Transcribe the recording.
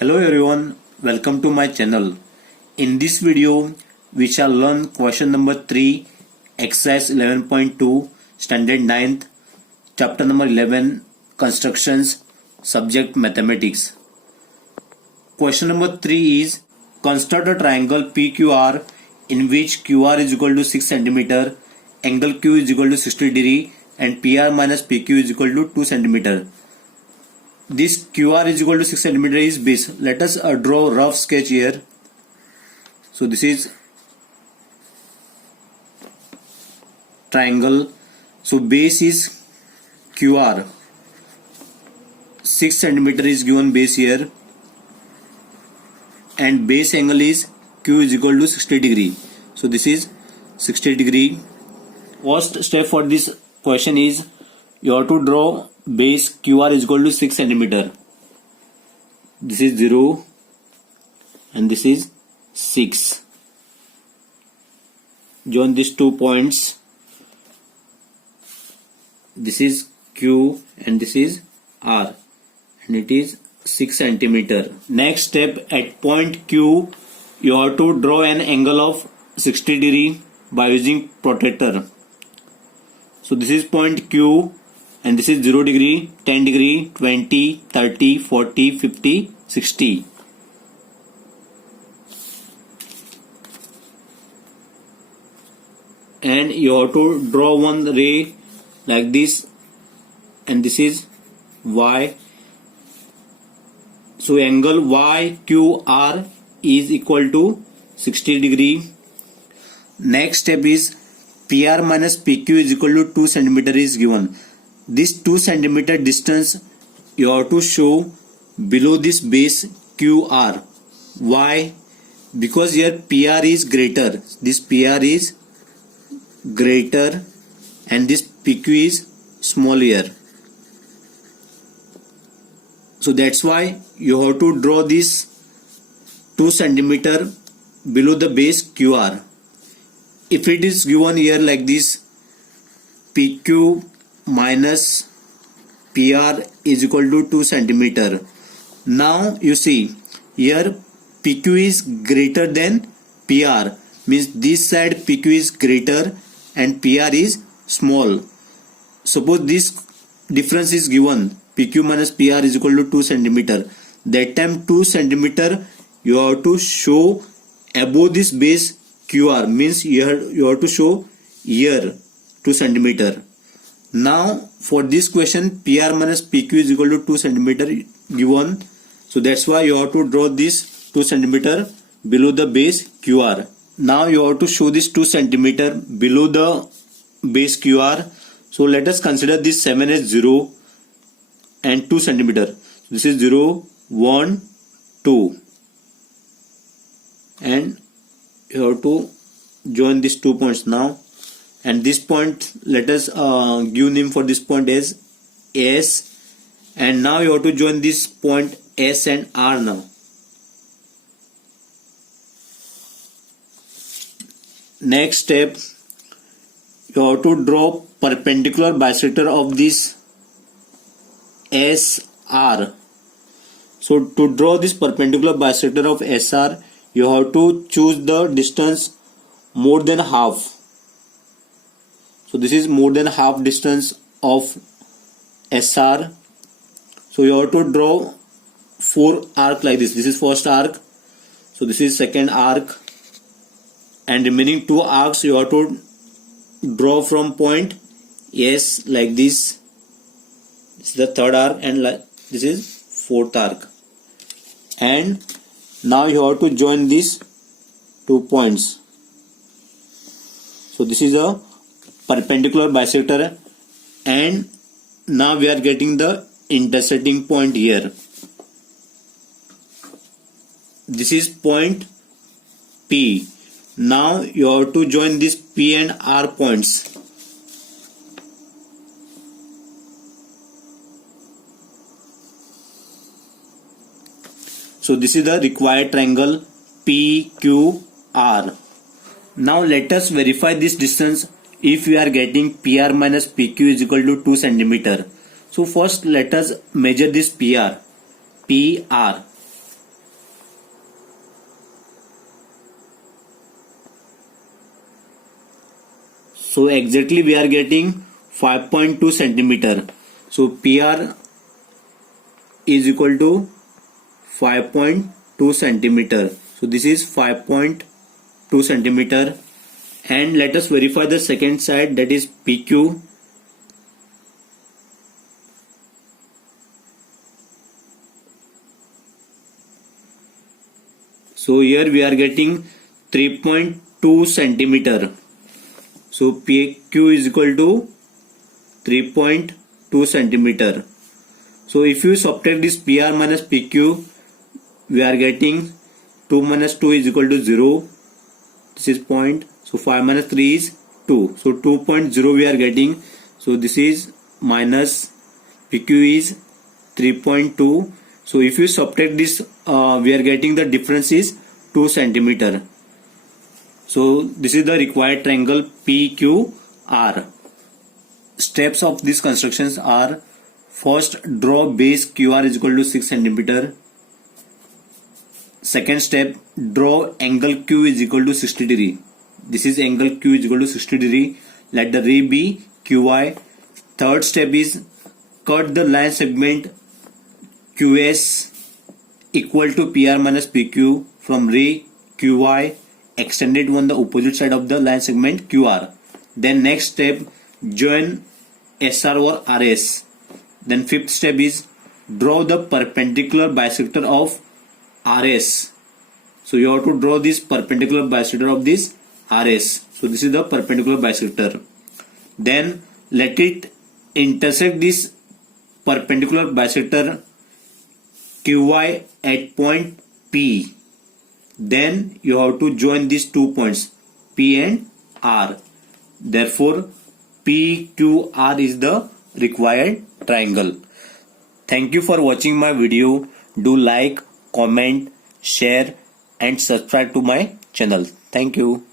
Hello everyone, welcome to my channel. In this video, we shall learn question number 3, exercise 11.2, standard 9th, chapter number 11, constructions, subject mathematics. Question number 3 is, construct a triangle PQR in which QR is equal to 6 cm, angle Q is equal to 60 degree and PR minus PQ is equal to 2 cm. This QR is equal to 6 cm is base. Let us draw rough sketch here. So this is triangle. So base is QR. 6 cm is given base here. And base angle is Q is equal to 60 degree. So this is 60 degree. First step for this question is you have to draw base QR is equal to 6 cm. This is 0 and this is 6. Join these 2 points. This is Q and this is R and it is 6 cm. Next step, at point Q you have to draw an angle of 60 degree by using protractor. So this is point Q and this is 0 degree, 10 degree, 20, 30, 40, 50, 60. And you have to draw one ray like this and this is Y. So angle YQR is equal to 60 degree. Next step is PR minus PQ is equal to 2 cm is given. This 2 cm distance you have to show below this base QR. Why? Because here PR is greater. This PR is greater and this PQ is smaller. So that's why you have to draw this 2 cm below the base QR. If it is given here like this, PQ minus PR is equal to 2 cm. Now you see here PQ is greater than PR, means this side PQ is greater and PR is small. Suppose this difference is given, PQ minus PR is equal to 2 cm. That time 2 cm you have to show above this base QR, means you have to show here 2 cm. Now for this question PR minus PQ is equal to 2 cm given. So that's why you have to draw this 2 cm below the base QR. Now you have to show this 2 cm below the base QR. So let us consider this 7 as 0 and 2 cm. This is 0, 1, 2. And you have to join these 2 points now. And this point, let us give name for this point as S. And now you have to join this point S and R now. Next step, you have to draw perpendicular bisector of this SR. So to draw this perpendicular bisector of SR, you have to choose the distance more than half. So this is more than half distance of SR. So you have to draw 4 arc like this. This is first arc. So this is second arc. And remaining 2 arcs you have to draw from point S like this. This is the third arc and this is fourth arc. And now you have to join these 2 points. So this is a perpendicular bisector and now we are getting the intersecting point here. This is point P. Now you have to join these P and R points. So this is the required triangle PQR. Now let us verify this distance if we are getting PR minus PQ is equal to 2 cm. So first let us measure this PR. So exactly we are getting 5.2 centimeter. So PR is equal to 5.2 centimeter. So this is 5.2 centimeter. And let us verify the second side, that is PQ. So here we are getting 3.2 centimeter. So PQ is equal to 3.2 centimeter. So if you subtract this PR minus PQ, we are getting 2 minus 2 is equal to 0. This is point. So 5 minus 3 is 2. So 2.0 we are getting. So this is minus PQ is 3.2. So if you subtract this, we are getting the difference is 2 centimeter. So this is the required triangle PQR. Steps of these constructions are: first, draw base QR is equal to 6 centimeter. Second step, draw angle Q is equal to 60 degree. This is angle Q is equal to 60 degree. Let the ray be QI. Third step is cut the line segment QS equal to PR minus PQ from ray QI extended on the opposite side of the line segment QR. Then next step, join SR or RS. Then fifth step is draw the perpendicular bisector of RS. So you have to draw this perpendicular bisector of this RS. So this is the perpendicular bisector. Then let it intersect this perpendicular bisector QY at point P. Then you have to join these 2 points P and R. Therefore PQR is the required triangle. Thank you for watching my video. Do like, comment, share and subscribe to my channel. Thank you.